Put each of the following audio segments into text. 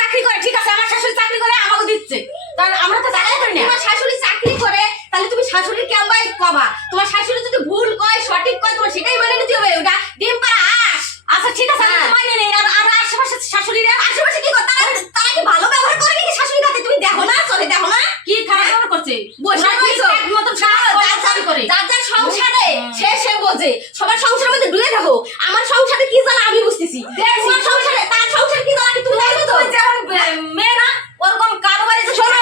চাকরি করে ঠিক আছে? আমার শাশুড়ি চাকরি করে আমাকে দিচ্ছে। তার আমরা তো চাকরি করি না। তোমার শাশুড়ি চাকরি করে তাহলে তুমি শাশুড়ি কেমবাই কবা। তোমার শাশুড়ি যদি ভুল কয় সঠিক কয় তোমার সেটাই মেনে নিতে হবে। ওটা ডিম পাড়া হাঁস আচ্ছা ঠিক আছে আমি হ্যাঁ। নেই। আর আর আশেপাশে আশেপাশে কি করে? তারা তারা কি ভালো ব্যবহার করে নাকি শাশুড়ি কাছে? তুমি দেখো না চলে দেখো না। কি খারাপ ব্যবহার করছে? বসে। একমতো করে? যার যার সংসারে হুম। সে সবার সংসারের মধ্যে ডুবে থাকো। আমার সংসারে কি জ্বালা আমি বুঝতেছি। তোমার সংসারে তার সংসারে কি জ্বালা কি তুমি দেখো তো? যেমন মেয়ে না ওরকম কারোবারি যে শোনো।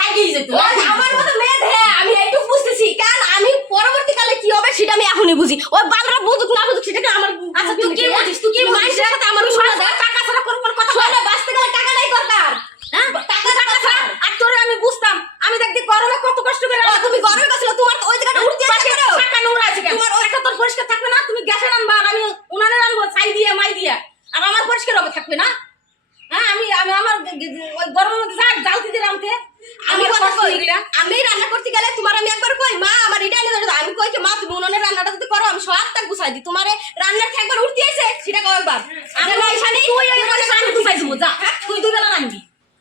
লাগিয়ে যেত আমার মতো মেয়ে দেহে আমি একটু বুঝতেছি। কারণ আমি পরবর্তীকালে কি হবে সেটা আমি এখনই বুঝি। ওই বালরা বুঝুক না বুঝুক সেটাকে আমার আচ্ছা তুই কি বুঝিস তুই কি মানুষের সাথে আমার টাকা ছাড়া কোন কথা শোনো বাঁচতে গেলে টাকাটাই দরকার হ্যাঁ টাকা টাকা ছাড়া আর তোরে আমি বুঝতাম আমি দেখতে গরমে কত কষ্ট করে ও, তুমি গরমে গেছিল তোমার তো ওই জায়গাটা উঠতে পাশে আসতে করো টাকা নোংরা আছে কেন তোমার ওই- টাকা তোর পরিষ্কার থাকবে না তুমি গ্যাসে রান্নবা আর আমি উনানে রান্নবো ছাই দিয়ে মাই দিয়ে। আর আমার পরিষ্কার হবে থাকবে না। হ্যাঁ আমি আমি আমার ওই গরমের মধ্যে যা আমি কথা কই আমি রান্না করতে গেলে তোমার আমি একবার কই মা আমার এটা এনে আমি কই মা তুমি উনুনের রান্নাটা যদি করো আমি সব তাক গুছাই দিই। তোমার রান্নার থেকে একবার উঠতে সেটা কও একবার। আমি যে না ঈশানী তুই ওই আমি গুছাই দেবো যা। তুই দুই বেলা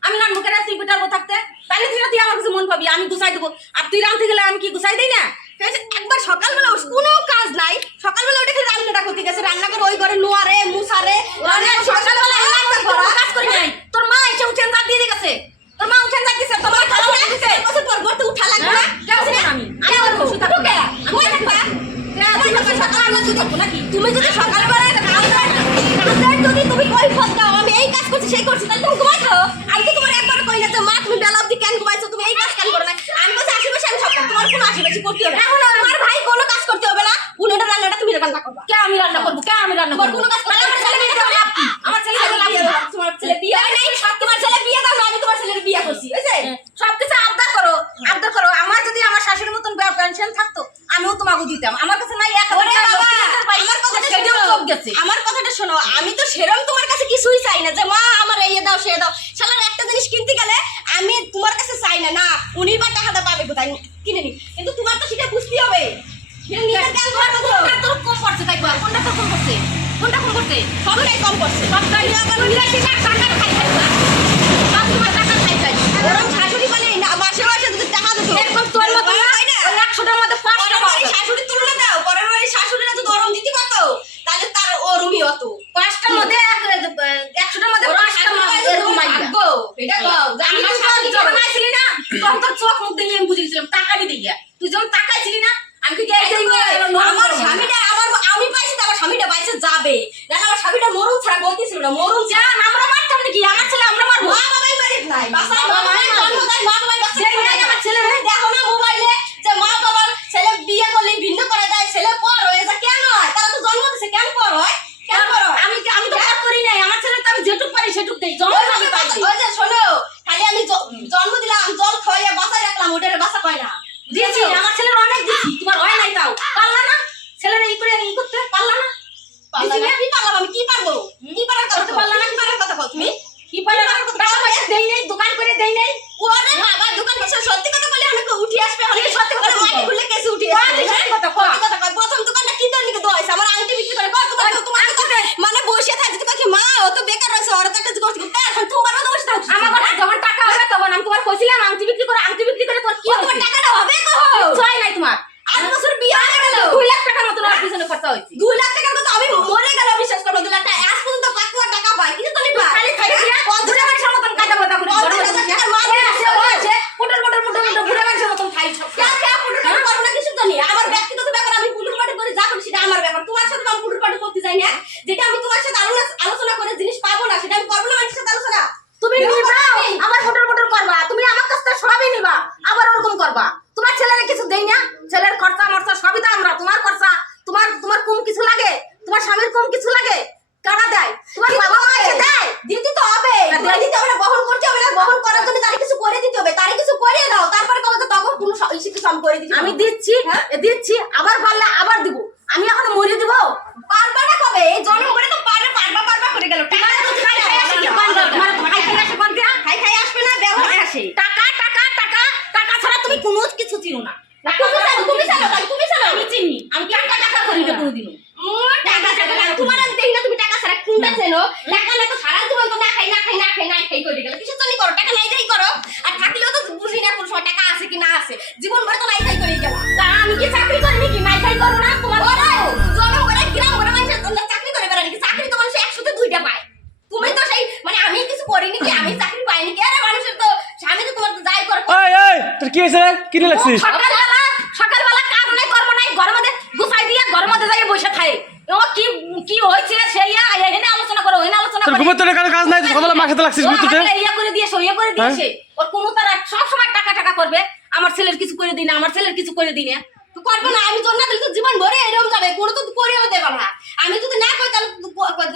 আমি রান্নবো কেন তুই বেটার থাকতে। তাহলে তুই আমার কাছে মন পাবি আমি গুছাই দেবো। আর তুই রাঁধতে গেলে আমি কি গুছাই দিই না? একবার সকালবেলা কোনো কাজ নাই। সকালবেলা উঠে খালি রান্নাটা করতে গেছে। রান্না করে ওই ঘরে নোয়ারে মুসারে সকালবেলা কাজ করি নাই। তোর মা এসে উঠেন যা দিয়ে দিয়েছে তোর মা উঠেন যা দিছে। তোমার তোমার খাওয়া কাছে বছর পর ঘর তো উঠা লাগবে না। হ্যাঁ, আমি। আমি ঢুকে, কই থাকবা? কই যদি- তুমি যদি সকালবেলা যদি তুমি কৈফত দাও, আমি এই কাজ করছি, সেই করছি, তাহলে তুমি ঘুমাইছো? আমি তো তোমার একবারও কই না যে, মা, তুমি বেলা অবধি কেন ঘুমাইছো? তুমি এই কাজ কেন করো নাই? আমি বলছি, আশেপাশে আমি সব কাজ, তোমার কোনো আশেপাশে করতে হবে না। তোমার ভাই কোনো কাজ করতে হবে না, উনুনের রান্নাটা তুমি রান্না করবা। কে আমি রান্না করব কে আমি রান্না তোমার করব কোনো কাজ করতে আমার ছেলে মেয়ে হবে লাভ না। কি? আমার ছেলে মেয়ে লাভ কি? তোমার ছেলে বিয়ে হয় নাই, তোমার ছেলে বিয়ে দাও না, আমি তোমার ছেলের বিয়ে করছি, বুঝছে? সবকিছু আবদার করো আবদার করো আমার যদি আমার শাশুড়ির মতন পেনশন থাকতো আমিও তোমাকে দিতাম আমার কাছে নাই এক ওরে হাজার বাবা, টাকা পাই, আমার কথাটা সেটাও শোনো। চোখ গেছে আমার কথাটা শোনো আমি তো সেরকম তোমার কাছে কিছুই চাই না যে মা আমার এই দাও সে দাও শালার একটা জিনিস কিনতে গেলে আমি তোমার কাছে চাই না না উনি বা টাকাটা পাবে কোথায়? কিনে নি। কিন্তু তোমার তো সেটা বুঝতে হবে। কম তাই কোনটা কম কোনটা কম সবটাই কম করছে সবটাই শাশুড়ি বলে না মাসে মাসে যদি টাকা দিত এরকম তোর মতো একশোটার মধ্যে পাঁচটা শাশুড়ি তুলনা দাও। পরের বাড়ি শাশুড়িরা যদি গরম দিতে পারতো তাহলে তার ওরমই পাঁচটার মধ্যে একশোটার মধ্যে পাঁচটা এরকম মাইয়া। এটা আমি আমার তো শাশুড়ি যখন যখন আইছিলি চোখ মুখ দিয়ে আমি বুঝে গেছিলাম টাকা দিয়ে তুই যখন টাকাইছিলি না আমি কি এই যে আমার স্বামীটা আমার আমি পাইছি তো আমার স্বামীটা পাইছে যাবে জানো আমার স্বামীটা মরুন ছাড়া বলতেছিল না মরুন ছাড়া জান আমরা মারতাম নাকি আমার ছেলে আমরা মারবো মা বাবাই মারি নাই বাসায় মা বাবাই জন্ম দেয় মা বাবাই বাচ্চা সেই করে নাই দেয়। আমার ছেলে। দেখো না মোবাইলে যে মা বাবার ছেলে বিয়ে করলে ভিন্ন করে দেয় ছেলে পর হয়ে যায় কেন হয় তারা তো জন্ম দিছে কেন পর হয় কেন পর হয় আমি আমি তো কাজ করি নাই আমার ছেলে তো আমি যেটুক পারি সেটুক দেই জমা ওই আমি যে পাইছি ওই যে শোনো খালি আমি জ- জন্ম দিলাম জল খাওয়াইয়া বাসায় রাখলাম ওটারে বাসা পায় না দিয়েছি আমার ছেলের অনেক দিয়েছি তোমার হয় নাই তাও পারলা না ছেলেরা ই করে ই করতে পারলা না দিছি না, কি পারলাম আমি কি পারব কি পারার কথা করতে পারলা না? কি পারার কথা কও তুমি কি পারলা না টাকা পয়সা দেই নাই দোকান করে দেই নাই ওরে বাবা দোকান বসে সত্যি কথা বলে অনেক উঠি আসবে অনেক সত্যি কথা বলো। মাটি খুললে কেসে উঠি কয় আসবে তুই হ্যাঁ? সত্যি কথা কয়। সত্যি কথা কয়। প্রথম দোকানটা কি তোর নিকে দোয়াইছে আমার আংটি বিক্রি করে কয় দোকান তোমার দোকান মানে বসে থাকে তুই কি মা ও তো বেকার রয়েছে ওরা তো একটা করতে এখন তোমার মতো বসে থাকছিস আমার ঘরে যখন টাকা হবে তখন আমি তোমার কইছিলাম আংটি বিক্রি করে আংটি বিক্রি করে তোর কি ও তোমার হয়েছে? টাকাটা হবে কখন ছয় নাই তোমার আট বছর বিয়ে হয়ে গেল দুই লাখ টাকার মতো ওর পিছনে খরচা হয়েছে দুই লাখ টাকার মতো আমি মরে গেল বিশ্বাস করো দুই লাখ টাকা আজ পর্যন্ত কাকুয়া টাকা পাই কিন্তু তো নিবা খালি খাই দিয়া ঘুরে মানুষের মতন কাজা বাজা করে পঞ্চাশ ঘরে হাজার বসে টাকার মাল এ আছে, ও আছে। আছে, পুটুর পুটুর পুটুর পুটুর ঘুরে মানুষের মতন খাই সব কেন কেন পুটুর পাটু করব না কিছু তো নেই আমার ব্যক্তিগত ব্যাপার আমি পুটুর পাটু করে যা করি সেটা আমার ব্যাপার তোমার সাথে তো আমি পুটুর পাটু করতে যাই না যেটা আমি তোমার লাগছিস সকালবেলা সকালবেলা কাজ নাই কর্ম নাই ঘরের মধ্যে গুছাই দিয়ে ঘরের মধ্যে যাই বসে থাকে ও কি কি সেই এখানে আলোচনা করো ওখানে আলোচনা করো। ঘুমোতে কারও কাজ নাই মার লাগছিস ইয়া করে দিয়েছে ইয়া করে দিয়েছে। ওর কোনো তারা সব সময় টাকা টাকা করবে আমার ছেলের কিছু করে দিই না আমার ছেলের কিছু করে দিনে না। করব না আমি জন্য দিলে তো জীবন ভরে এরকম যাবে কোনো তো করিয়েও দেবে না আমি যদি না করি তাহলে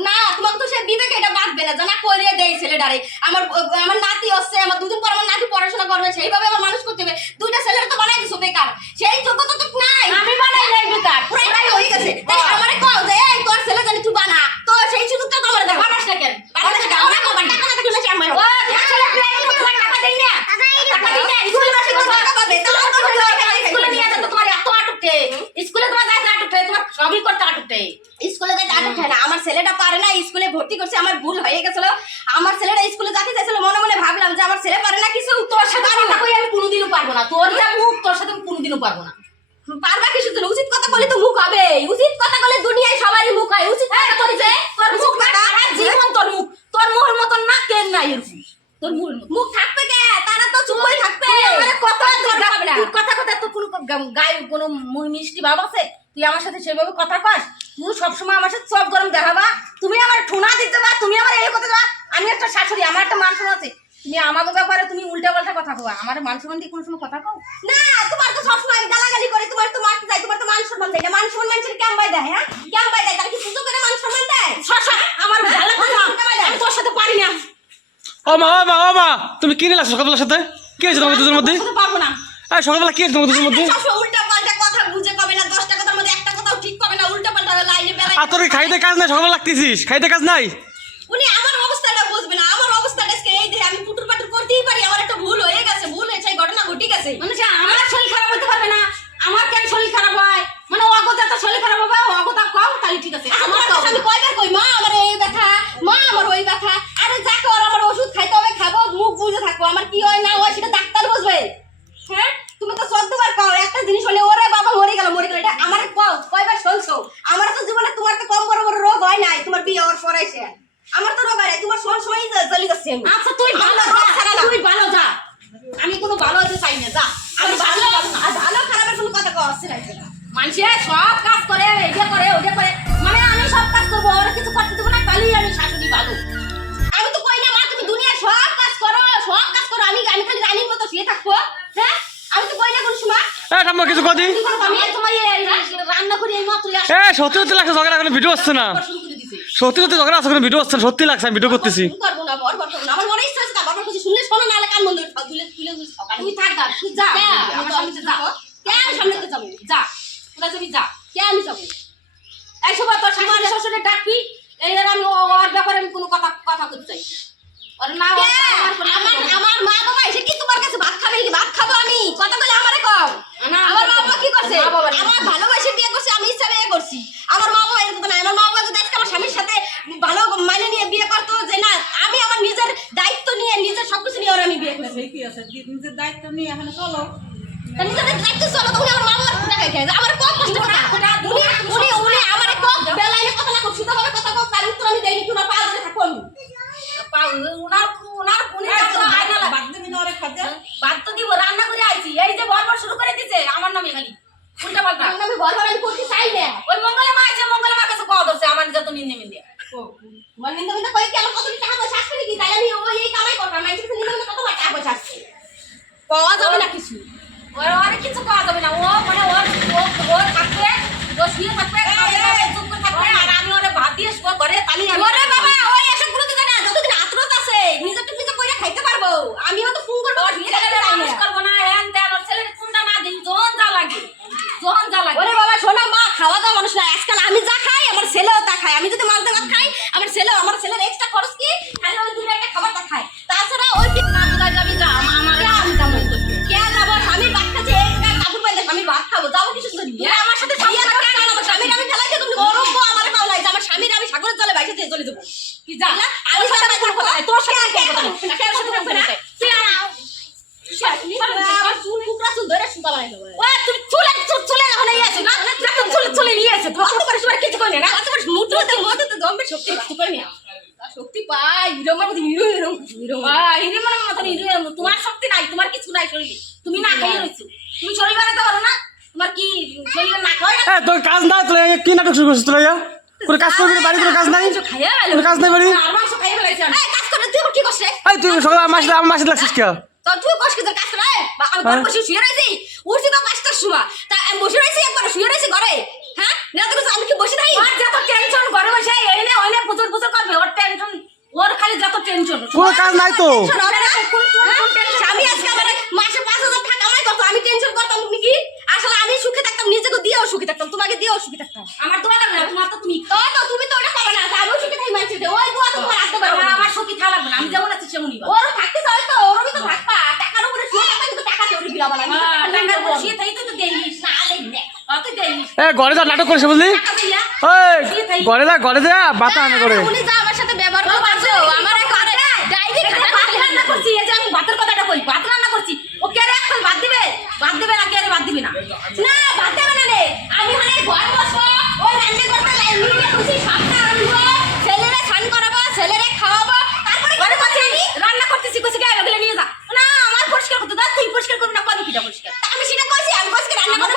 না তোমাকে তো সে বিবেক এটা বাঁধবে না যে না করিয়ে দেয় ছেলেটারে। আমার আমার নাতি হচ্ছে আমার দুদিন পর আমার নাতি পড়াশোনা করবে সেইভাবে আমার মানুষ করতে হবে। দুইটা ছেলের তো বানাই দিছো বেকার। সেই যোগ্যতা তো নাই। আমি বানাই নাই বেকার। পুরাই হয়ে গেছে। তাই আমারে কও যে এই তোর ছেলে জানি তুই বানা তো সেই সুযোগটা তো আমার দেবে বানাস না কেন? বানাস না কেন? টাকা না ও ছেলে বিয়ে করে টাকা দেই না। টাকা দিই না। স্কুলে টাকা পাবে তাহলে আমার তো স্কুলে নিয়ে যেতে তোমার এত আটুকতে স্কুলে তোমার যাইতে আটুকতে তোমার সবই করতে আটুকতে স্কুলে যাইতে আটক খায় না আমার ছেলেটা পারে না স্কুলে ভর্তি করছে আমার ভুল হয়ে গেছিল। আমার ছেলেটা স্কুলে যেতে চাইছিল মনে মনে ভাবলাম যে আমার ছেলে পারে না কিছু। তোর সাথে কই আমি কোনোদিনও পারব না। তোর যা মুখ তোর সাথে আমি কোনোদিনও পারব না। পারবা কিছু জন্য উচিত কথা বলে তো মুখ হবে। উচিত কথা বলে দুনিয়ায় সবারই মুখ হয়। উচিত কথা তোর বলে যে তোর মুখ জীবন তোর মুখ। তোর মুখের মতন না কেন নাই তোর মতন। মুখ থাকবে কে? তারা তো চুপ করে থাকবে। তুই আমার কথা কথা কথা তো কোনো গায়ে কোনো মুখ মিষ্টি ভাব আছে? তুই আমার সাথে সেভাবে কথা কস। তুই সবসময় আমার সাথে সব গরম দেখাবা। তুমি আমার ঠুনা দিতে বা তুমি আমার এই কথা দেবা আমি একটা শাশুড়ি আমার একটা মান সম্মান আছে। তুমি আমাকে ব্যাপারে তুমি উল্টা পাল্টা কথা কবা আমার মান সম্মান দিয়ে কোনো সময় কথা কও? না তোমার তো সবসময় আমি গালাগালি করি তোমার তো মারতে যাই তোমার তো মান সম্মান দেয়। না মান সম্মান মানুষের কেমন বাই দেয় হ্যাঁ? কেমন বাই দেয়? তার কি পুজো করে মান সম্মান দেয়? আমার ভালো কথা আমি তোর সাথে পারি না। ও মা ও মা ও মা তুমি কি নিলা সকালবেলার সাথে? কি হয়েছে তোমাদের দুজনের মধ্যে? পারব না। এই সকালবেলা কি হয়েছে তোমাদের দুজনের মধ্যে সবসময় উল্টা পাল্টা কথা বুঝে পাবে না দশটা কথার মধ্যে একটা কথাও ঠিক পাবে না উল্টা পাল্টা লাইনে বেলায় আর তোর খাইতে কাজ নাই সকালবেলা লাগতেছিস। খাইতে কাজ নাই? উনি আমার অবস্থাটা বুঝবে না আমার অবস্থাটা আজকে এই দেখে আমি পুটুর পাটুর করতেই পারি আমার একটা ভুল হয়ে গেছে ভুল হয়েছে এই ঘটনা ঘটে গেছে। মানে আমার শরীর খারাপ হতে পারবে না আমার কেন শরীর খারাপ হয়? মানে অগতা তো শরীর খারাপ হবে অগতা কম তাহলে ঠিক আছে আমার আমার তো আমি কয়বার কই মা আমার এই ব্যথা মা আমার ওই ব্যথা আরে যা কর আমার ওষুধ খাইতে হবে খাব মুখ বুঝে থাকব আমার কি হয় না ঠাম্মা কিছু কদি এ সত্যি সত্যি লাগছে ঝগড়া কোনো ভিডিও হচ্ছে না। শুরু করে দিছে সত্যি সত্যি ঝগড়া আছে কোনো ভিডিও না সত্যি লাগছে আমি ভিডিও করতেছি। আমি করব না বর বর করব না আমার মনে ইচ্ছা আছে না বাবার কাছে শুনলে শোনো না কান বন্ধ করে তুলে তুলে তুলে তুই থাক গা তুই যা আমার সামনে যা কে আমি সামনে তো যাব যা তোরা তুমি যা কে আমি যাব এই সময় তোর শাশুড়ি শ্বশুরে ডাকি এই আমি ওর ব্যাপারে আমি কোনো কথা কথা করতে চাই না। আমার আমার মা বাবা এসে কি তোমার কাছে ভাত খাবে নাকি ভাত খাব আমি কথা বলে আমারে কম না, আমার মা বাবা কি করছে মা বাবা আমার সাথে আমার স্বামীর আমি ফেলাই তুমি ওরম আমার পাও নাই আমার স্বামীর আমি সাগরের জলে বাইসা দিয়ে চলে যাব। কি যা? আমি সাথে কথা নাই তোর সাথে কথা নাই তোর সাথে কথা নাই তুই আমার চুল কুকরা চুল ধরে সুতা বানাই দেবো ও তুমি চুলে চুলে এখন এই আছে না? না চুলে চুলে নিয়ে আছে। তোমার কত করে তোমার কিছু কই না? কত করে মুঠো তো মতো তো দমবে শক্তি শক্তি পাই না শক্তি পাই হিরো হিরো হিরো। হিরো আহ, মতো হিরে তোমার শক্তি নাই তোমার কিছু নাই শরীরে। তুমি না খাইয়ে তুমি শরীর বানাতে কি শরীরে না খাওয়াই না? এ তোর কাজ নাই তোর কি নাটক শুরু করছিস তোর ইয়া কোনো কাজ করবি বাড়ি কোনো কাজ নাই? কোনো কাজ নাই বাড়ি? আর মাংস খাইয়ে ফেলাইছে আমি। কাজ করে তুই কি করছিস এই তুই সকালে আমার সাথে আমার মাসে লাগছিস কে তো তুই কষ্ট করে কাজ করে আমি ঘরে বসে শুয়ে রয়েছি। উঠছি তো পাঁচটার সময়। তা আমি বসে রয়েছি একবার শুয়ে রয়েছি ঘরে। হ্যাঁ? না তো আমি কি বসে থাকি? ওর যত টেনশন ঘরে বসে এনে ওইনে প্রচুর প্রচুর করবে। ওর টেনশন ওর খালি যত টেনশন কোনো কাজ নাই তো। টেনশন হবে না? আমি আজকে আমার মাসে পাঁচ হাজার টাকা কামাই করতো আমি টেনশন করতাম তুমি কি আসলে আমি সুখে থাকতাম নিজেকে দিয়েও সুখে থাকতাম তোমাকে দিয়েও সুখে থাকতাম আমার তোমার লাগবে না তোমার তো তুমি তো তো তুমি তো ওটা পাবে না তা আমিও সুখে থাকি মানুষের দিয়ে। ওই দোয়া তো তোমার আসতে পারবে আমার না আমার সত্যি খারাপ লাগবে না আমি যেমন আছি সেমনই বা ওরও থাকতে চাই তো ওরও তো থাকবা টাকার উপরে শুয়ে থাকবা কিন্তু টাকা দিয়ে ওরে বিলাবা না হ্যাঁ, টাকার বসিয়ে তাই তো দেইনিস না আলে নে অত দেইনিস এ ঘরে যা নাটক করেছে বুঝলি ওই ঘরে যা ঘরে যা বাতা আনে করে উনি যা আমার সাথে ব্যবহার করছ আমার ঘরে ডাইরি খাতা ভাত রান্না করছি এই যে আমি ভাতের কথাটা কই ভাত রান্না করছি ও কে রে এখন ভাত দিবে ভাত দিবে না কে রে ভাত দিবে না না ভাত দেবে না রে আমি মানে ঘর বসবো ওই রান্না করতে লাইন নিয়ে খুশি সবটা আনব ছেলেরে স্নান করাবো ছেলেরে খাওয়াবো তারপরে ঘরে বসে আমি রান্না করতেছি কইছি কে ওগুলো নিয়ে যা না আমার পরিষ্কার করতে দাও তুই পরিষ্কার করবি না কবি কিটা পরিষ্কার তা আমি সেটা কইছি আমি কইছি রান্না করব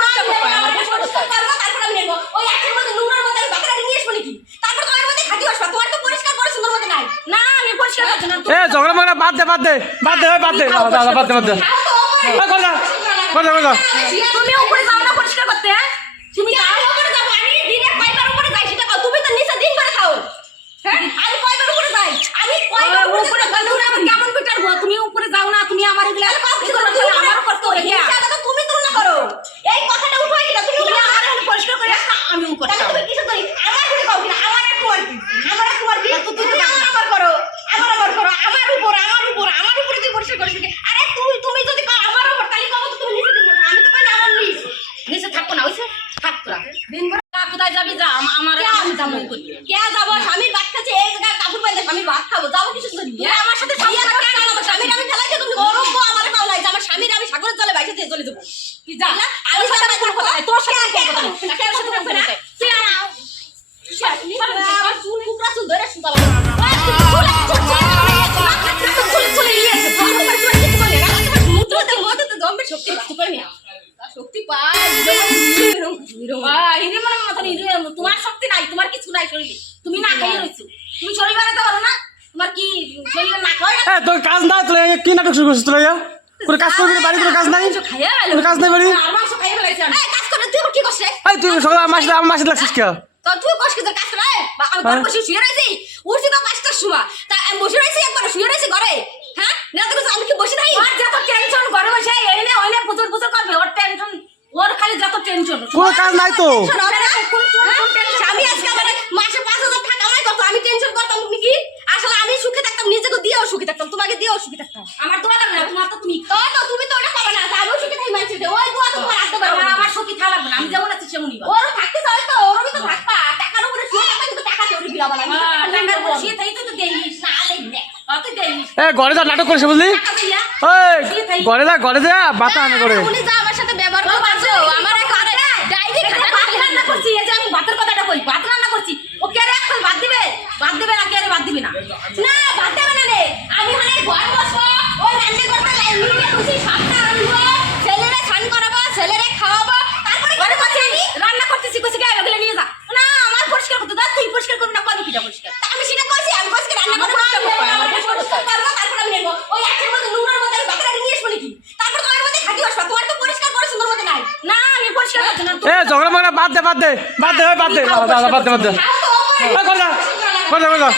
আমি পরিষ্কার করব তারপর আমি নেব ওই আজকের মধ্যে নুনের মধ্যে আমি বাতাটা নিয়ে আসব নাকি তারপর তোমার মধ্যে খাটি আসব তোমার তো পরিষ্কার করে সুন্দর মধ্যে নাই না আমি পরিষ্কার করছি না এ ঝগড়া মগড়া বাদ দে বাদ দে বাদ দে। ওই বাদ দে। বাদ দে তুমি উপরে যাও না পরিষ্কার করতে হ্যাঁ? তুমি আমি উপরে যাব আমি দিনে কয়বার উপরে যাই সেটা তুমি তো নিচে দিন করে খাও। হ্যাঁ? আমি কয়বার উপরে যাই? আমি কয়বার উপরে গেলে কেমন পিটার তুমি উপরে যাও না তুমি আমার এগুলা আমার করতে হবে নাই শরীরে। তুমি না খাইয়ে তুমি শরীর বানাতে পারো না? তোমার কি শরীরে না খাওয়াই না এ তোর কাজ নাই তোর এই কি নাটক শুরু করছিস ইয়া কোনো কাজ করবি না বাড়ি কোনো কাজ নাই? কোনো কাজ নাই বাড়ি? আর মাংস খাইয়ে ফেলাইছে আমি। কাজ করে তুই কি করছিস? এই তুই সকালে আমার সাথে আমার মাসে লাগছিস কে তো তুই কষ্ট করে কাজ করে আমি ঘরে বসে শুয়ে রয়েছি। উঠছি তো পাঁচটার সময়। তা আমি বসে রয়েছি একবার শুয়ে রয়েছি ঘরে। হ্যাঁ? না তো আমি কি বসে থাকি? ওর যত টেনশন ঘরে বসে করবে। ওর টেনশন ওর খালি যত টেনশন কোনো কাজ নাই তো। টেনশন না? হ্যাঁ? আমি আজকে আমার মাসে পাঁচ হাজার টাকা কামাই করতো আমি টেনশন করতাম তুমি কি আসলে আমি সুখে থাকতাম নিজেকে দিয়েও সুখে থাকতাম তোমাকে দিয়েও সুখে থাকতাম। আমার তোমার লাগবে না তোমার তো তুমি তো তো তুমি তো ওটা পাবে না তা আমিও সুখে থাকি মানুষের দিয়ে। ওই দোয়া তো তোমার আসতে পারবে আমার না। আমার সত্যি খারাপ লাগবে না আমি যেমন আছি সেমনই ওরও থাকতে চাই তো ওরও তো থাকবা। টাকার উপরে শুয়ে থাকবা কিন্তু টাকা দিয়ে ওরে বিলাবা না টাকার বসিয়ে তাই তো দেইনিস না অত ঘরে যা নাটক করিস বুঝলি? ঘরে যা ঘরে যা বাতা আনে করে উনি যা আমার সাথে ব্যবহার করছ আমার ঘরে ডাইরি খাতা ভাত রান্না করছি এই যে আমি ভাতের কথাটা কই ভাত রান্না করছি ও কে রে এখন ভাত দিবে ভাত দিবে না কে রে ভাত দিবে না না ভাত দেবে না রে আমি মানে ঘর বসবো ওই রান্না করতে লাইন নিয়ে খুশি সবটা আনব ছেলেরে স্নান করাবো ছেলেরে খাওয়াবো তারপরে ঘরে ঘরে বসে বসে আমি রান্না করতেছি কইছি কে ওগুলো নিয়ে যা না আমার পরিষ্কার করতে দাও তুই পরিষ্কার করবি না কবি কিটা পরিষ্কার আমি সেটা কইছি আমি কইছি রান্না আমার করতে পরিষ্কার করতে হয়, আমার পরিষ্কার করব তারপর আমি নেব ওই আজকের মধ্যে নুনের মধ্যে আমি বাতাটা নিয়ে আসব নাকি তারপর তোমার মধ্যে খাটি আসব তোমার তো পরিষ্কার করে সুন্দর মধ্যে নাই না আমি পরিষ্কার করতে না এ ঝগড়া মগড়া বাদ দে বাদ দে বাদ দে বাদ দে বাদ দে বাদ দে।